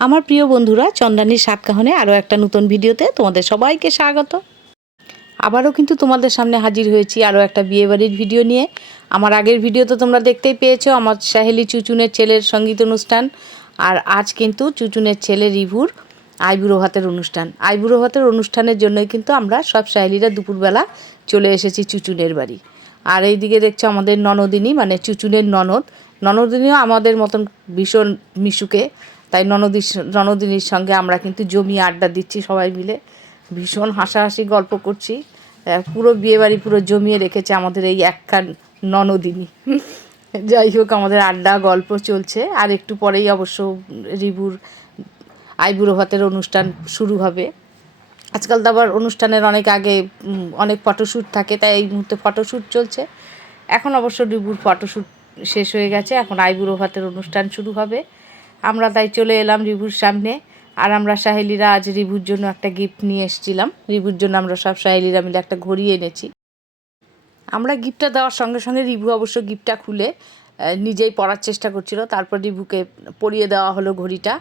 আমার প্রিয় বন্ধুরা, চন্দ্রানীর সাতকাহনে আরও একটা নতুন ভিডিওতে তোমাদের সবাইকে স্বাগত। আবারও কিন্তু তোমাদের সামনে হাজির হয়েছি আরও একটা বিয়েবাড়ির ভিডিও নিয়ে। আমার আগের ভিডিও তো তোমরা দেখতেই পেয়েছো, আমার সাহেলি চুচুনের ছেলের সঙ্গীত অনুষ্ঠান। আর আজ কিন্তু চুচুনের ছেলে রিভুর আইবুড়ো ভাতের অনুষ্ঠান। আইবুড়ো ভাতের অনুষ্ঠানের জন্যই কিন্তু আমরা সব সাহেলিরা দুপুরবেলা চলে এসেছি চুচুনের বাড়ি। আর এইদিকে দেখছো আমাদের ননদিনী, মানে চুচুনের ননদিনীও আমাদের মতন ভীষণ মিশুকে। তাই ননদিনীর সঙ্গে আমরা কিন্তু জমিয়ে আড্ডা দিচ্ছি সবাই মিলে, ভীষণ হাসাহাসি গল্প করছি। পুরো বিয়েবাড়ি পুরো জমিয়ে রেখেছে আমাদের এই একখান ননদিনী। যাই হোক, আমাদের আড্ডা গল্প চলছে। আর একটু পরেই অবশ্য রিভুর আইবুড়ো ভাতের অনুষ্ঠান শুরু হবে। আজকাল তো আবার অনুষ্ঠানের অনেক আগে অনেক ফটোশ্যুট থাকে, তাই এই মুহূর্তে ফটোশ্যুট চলছে। এখন অবশ্য রিভুর ফটোশ্যুট শেষ হয়ে গেছে, এখন আইবুড়ো ভাতের অনুষ্ঠান শুরু হবে। আমরা তাই চলে এলাম রিভুর সামনে। আর আমরা সাহেলিরা আজ রিভুর জন্য একটা গিফট নিয়ে এসেছিলাম। রিভুর জন্য আমরা সব সাহেলিরা মিলে একটা ঘড়ি এনেছি। আমরা গিফটটা দেওয়ার সঙ্গে সঙ্গে রিভু অবশ্য গিফটটা খুলে নিজেই পরার চেষ্টা করছিল। তারপর রিভুকে পরিয়ে দেওয়া হলো ঘড়িটা।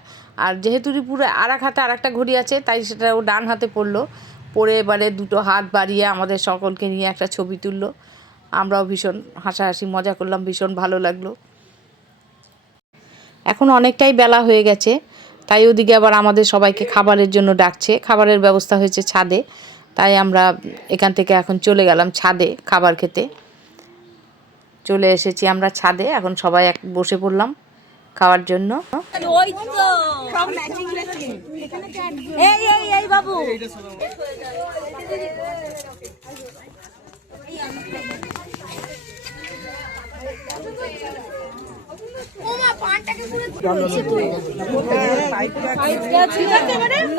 আর যেহেতু রিভুর আর এক হাতে আর একটা ঘড়ি আছে, তাই সেটা ও ডান হাতে পরলো। পরে এবারে দুটো হাত বাড়িয়ে আমাদের সকলকে নিয়ে একটা ছবি তুললো। আমরাও ভীষণ হাসাহাসি মজা করলাম, ভীষণ ভালো লাগলো। এখন অনেকটাই বেলা হয়ে গেছে, তাই ওদিকে আবার আমাদের সবাইকে খাবারের জন্য ডাকছে। খাবারের ব্যবস্থা হয়েছে ছাদে, তাই আমরা এখান থেকে এখন চলে গেলাম ছাদে খাবার খেতে। চলে এসেছি আমরা ছাদে, এখন সবাই বসে পড়লাম খাওয়ার জন্য।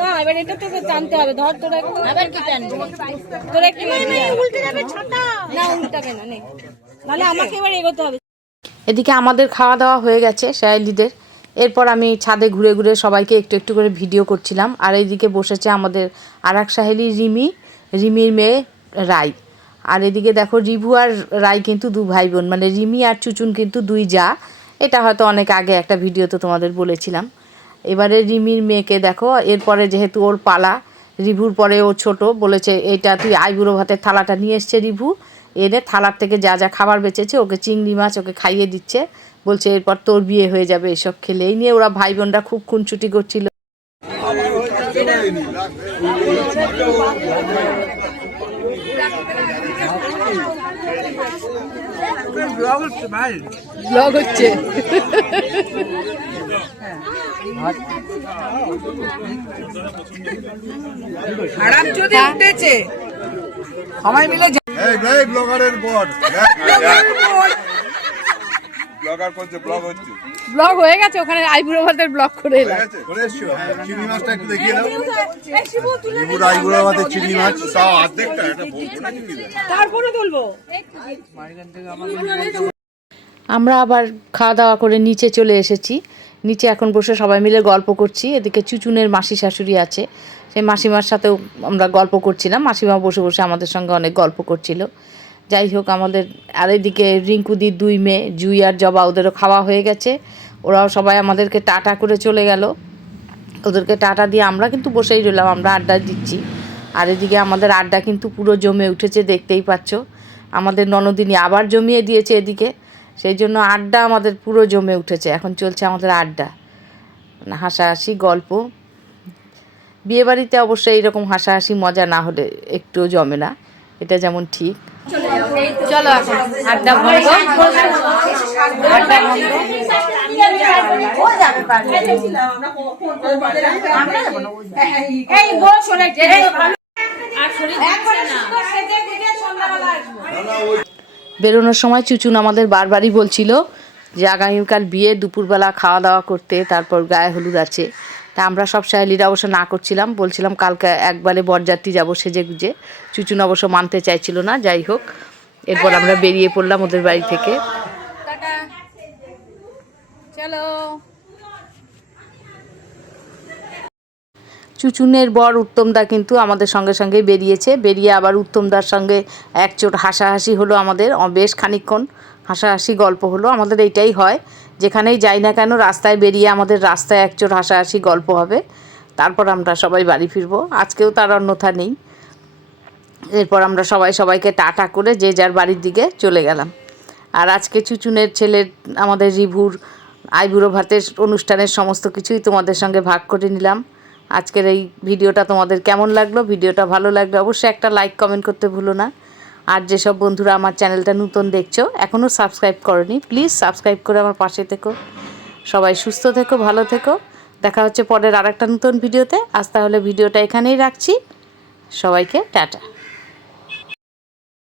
না এবার এটা তোকে টানতে হবে, ধর তোরা আবার কি টানবি, তোরা একটু উল্টে যাবে ছাতা, না উল্টাবে না নে, নাহলে আমাকে এবার এগোতে হবে। এদিকে আমাদের খাওয়া দাওয়া হয়ে গেছে সাহেলিদের। এরপর আমি ছাদে ঘুরে ঘুরে সবাইকে একটু একটু করে ভিডিও করছিলাম। আর এইদিকে বসেছে আমাদের আর এক সাহেলি রিমির মেয়ে রাই। আর এদিকে দেখো রিভু আর রাই কিন্তু দু ভাই বোন, মানে রিমি আর চুচুন কিন্তু দুই যা। এটা হয়তো অনেক আগে একটা ভিডিওতে তোমাদের বলেছিলাম। এবারে রিমির মেয়েকে দেখো, এরপরে যেহেতু ওর পালা, রিভুর পরে ও ছোট, বলেছে এইটা তুই আইবুড়ো ভাতের থালাটা নিয়ে এসছে রিভু, এনে থালার থেকে যা যা খাবার বেঁচেছে ওকে চিংড়ি মাছ ওকে খাইয়ে দিচ্ছে। বলছে এরপর তোর বিয়ে হয়ে যাবে এসব খেলে। এই নিয়ে ওরা ভাই বোনরা খুব খুনছুটি করছিল। ব্লগ হচ্ছে। খারাপ যদি উঠেছে সবাই মিলে ব্লগারের পর ব্লগার করছে, ব্লগ হচ্ছে, ব্লগ হয়ে গেছে, ওখানে আইবুড়ো ভাতের ব্লগ করে এলাম। চিংড়ি মাছটা একটু দেখিয়ে দাও। রিভুর আইবুড়ো ভাতের চিংড়ি মাছ তাও অর্ধেকটা, এটা তারপরে তুলবো। আমরা আবার খাওয়া দাওয়া করে নিচে চলে এসেছি। নিচে এখন বসে সবাই মিলে গল্প করছি। এদিকে চুচুনের মাসি শাশুড়ি আছে, সেই মাসিমার সাথেও আমরা গল্প করছিলাম। মাসিমা বসে বসে আমাদের সঙ্গে অনেক গল্প করছিল। যাই হোক, আমাদের আর এদিকে রিঙ্কুদির দুই মেয়ে জুই আর জবা, ওদেরও খাওয়া হয়ে গেছে। ওরাও সবাই আমাদেরকে টাটা করে চলে গেল। ওদেরকে টাটা দিয়ে আমরা কিন্তু বসেই রইলাম, আমরা আড্ডা দিচ্ছি। আর এদিকে আমাদের আড্ডা কিন্তু পুরো জমে উঠেছে, দেখতেই পাচ্ছ। আমাদের ননদিনী আবার জমিয়ে দিয়েছে এদিকে, সেই জন্য আড্ডা আমাদের পুরো জমে উঠেছে। এখন চলছে আমাদের আড্ডা, হাসাহাসি গল্প। বিয়েবাড়িতে অবশ্যই এইরকম হাসাহাসি মজা না হলে একটুও জমে না, এটা যেমন ঠিক। চলো এখন আড্ডা বন্ধ, আড্ডা বন্ধ। বেরোনোর সময় চুচুন আমাদের বারবারই বলছিল যে আগামীকাল বিয়ে, দুপুরবেলা খাওয়া দাওয়া করতে, তারপর গায়ে হলুদ আছে। তা আমরা সব সাহেলিরা অবশ্য না করছিলাম, বলছিলাম কালকে একবারে বরযাত্রী যাবো সেজে গুজে। চুচুন অবশ্য মানতে চাইছিল না। যাই হোক, এরপর আমরা বেরিয়ে পড়লাম ওদের বাড়ি থেকে। চলো। চুচুনের বর উত্তমদা কিন্তু আমাদের সঙ্গে সঙ্গে বেরিয়েছে। বেরিয়ে আবার উত্তমদার সঙ্গে একচোট হাসাহাসি হলো আমাদের, বেশ খানিকক্ষণ হাসাহাসি গল্প হলো। আমাদের এইটাই হয় যেখানেই যাই না কেন রাস্তায় বেরিয়ে আমাদের রাস্তায় একচোট হাসাহাসি গল্প হবে, তারপর আমরা সবাই বাড়ি ফিরবো। আজকেও তার অন্যথা নেই। এরপর আমরা সবাই সবাইকে টাটা করে যে যার বাড়ির দিকে চলে গেলাম। আর আজকে চুচুনের ছেলের আমাদের রিভুর আইবুড়ো ভাতের অনুষ্ঠানের সমস্ত কিছুই তোমাদের সঙ্গে ভাগ করে নিলাম। আজকের এই ভিডিওটা তোমাদের কেমন লাগলো? ভিডিওটা ভালো লাগলে অবশ্যই একটা লাইক কমেন্ট করতে ভুলো না। আর যেসব বন্ধুরা আমার চ্যানেলটা নতুন দেখছো, এখনও সাবস্ক্রাইব করোনি, প্লিজ সাবস্ক্রাইব করে আমার পাশে থেকো। সবাই সুস্থ থেকো, ভালো থেকো। দেখা হচ্ছে পরের আরেকটা নতুন ভিডিওতে। আজ তাহলে ভিডিওটা এখানেই রাখছি। সবাইকে টাটা।